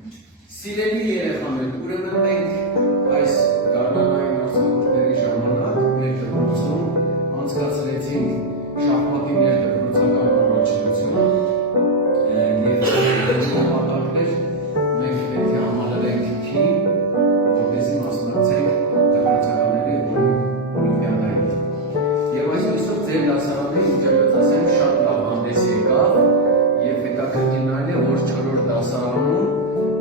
Սիրելի երեխաներ, ուրեմն մենք այս գարնանային արձակուրդների ժամանակ մեր դպրոցում անցկացրեցինք շախմատի ներդպրոցական առաջնությունը և նպատակներ մենք պետք է համալրենք թիմ, որպեսզի մասնակցենք դպրոցականների օլիմպիադային։ Եվ այսօր ձեր դասարանը ինքնատեսեմ շատ լավ հանդես եկավ և հետաքրքիրն է, որ 4-րդ դասարանում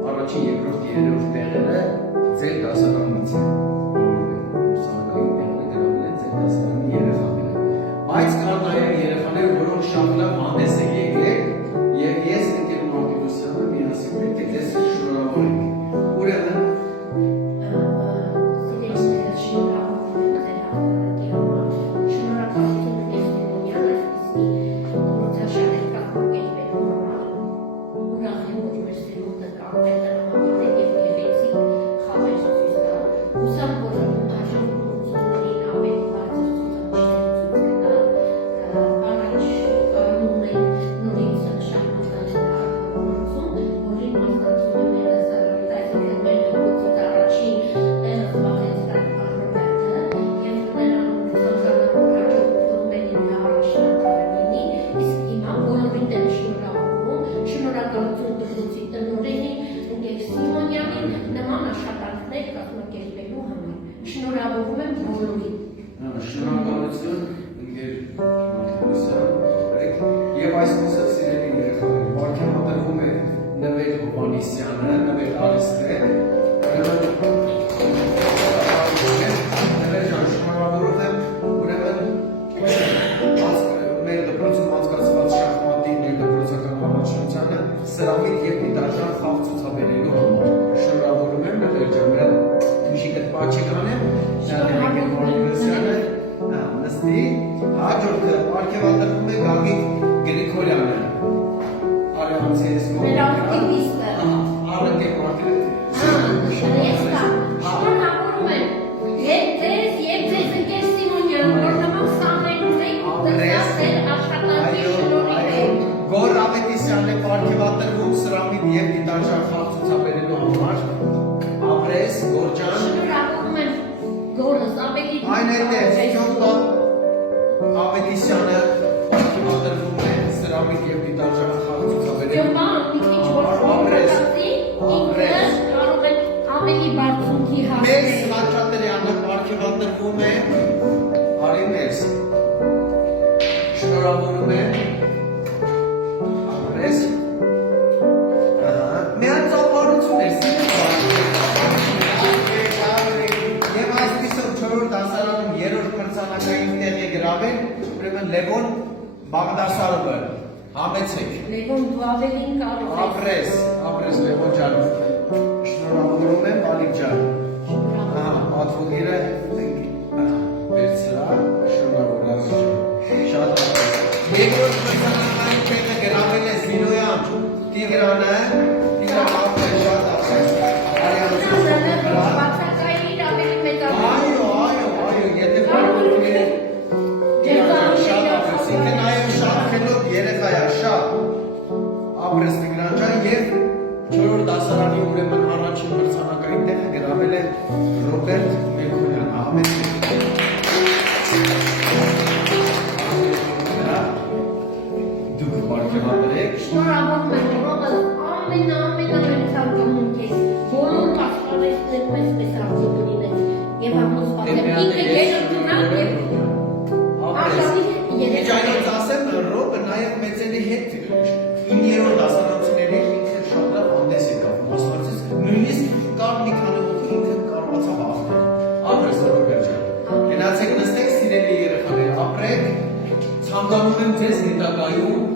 առաջին, երկրորդ, երրորդ տեղերը ձեր դասարանից են, ուսանողային տեղերը գրավել են ձեր դասարանի երեխաները։ Բայց կան նաև երեխաներ, որոնք շատ լավ հանդես են եկել, և ես ընկեր Մարտիրոսյանը միասին պետք է ձեզ շնորհավորենք։ Ուրեմն շնորհակալություն ընկեր Մարտիրոսյան, և այսպես սիրելի երեխաներ, պարգևատրվում է Նվեր Հովհաննիսյանը, Նվեր Արիստե, Նվեր ջան, շնորհավորում եմ, ուրեմն մեր դպրոցում անցկացված շախմատի ներդպրոցական առաջնությանը սրամիտ և դիտարժան խաղ ցուցաբերելու համար։ Շնորհավորում եմ, Նվեր ջան, միշիկդ պաչիկ անեմ, ընկեր Մարտիրոսյանը նստի, հաջորդը պարգևատրվում է Գագիկ Գրիգորյանը, Արեանցի Մեր ակտիվիստը։ Արեգեք Շնորհավորում եմ ձեզ և ձեզ ընկեր Սիմոնյան, որ նման սամներում եք դրսել աշխատանքի շնորհիվ եք։ Գոր Ավետիսյանն է պարգևատրվում սրամիտ և դիտարժան խաղ ցուցաբերելու համար, ապրես, Գոր ջան։ Շնորհավորում եմ Գորս ավելի Այն հետև Սյոնդո Ավետիսյանը պարգևատրվում է սրամիտ և դիտարժան խաղ ցուցաբերելու Մեր Խաչատրյանը պարգևատրվում է Արինես, շնորհավորում եմ, ապրես, միան ծափարություն էր, և այսպիսով 4-րդ դասարանում 3-րդ մրցանակային տեղ է գրավել, ուրեմն Լևոն Բաղդասարովը, համեցեք։ Լևոն դու ավելին կարող Ապրես Լևոն ջան, շնորհավորում եմ Ալիկ ջան, պատվոգիրը վերցրա, շնորհավորում շատ ապրես։ Երկրորդ մրցանակային տեղը գրավել է Զինոյան Տիգրանը, ապրես, շատ ապրես։ Այո, եթե պատվոգիր է, շատ ապրես, ինքը նաև շատ խելոք երեխա է, շատ ապրես Տիգրան ջան և 4-րդ դասարանի ուրեմն առաջին մրցանակային տեղը գրավել է Ռոբերտ Մելքոնյանը, համեցեք։ Դուք պարգևատրեք։ Շնորհավորում եմ Ռոբերտ, ամենամեծարգանում քեզ, բոլոր պաշտպանեցնեք մեզ պես արձուգին ես և համոզված եմ, ինքը երրորդնակ և Ինչ այնոց ասեմ, Ռոբը նաև մեծերի հետ 9-րդ դասարանցիների ինքը շատ լավ հանդես եկավ, մասնակցեց, նույնիսկ կար մի քանի հոգի ինքը կարողացավ հաղթել։ Ապրես Ռոբերտ ջան, գնացեք նստեք սիրելի երեխաներ, ապրեք, ցանկանում եմ ձեզ հետագայում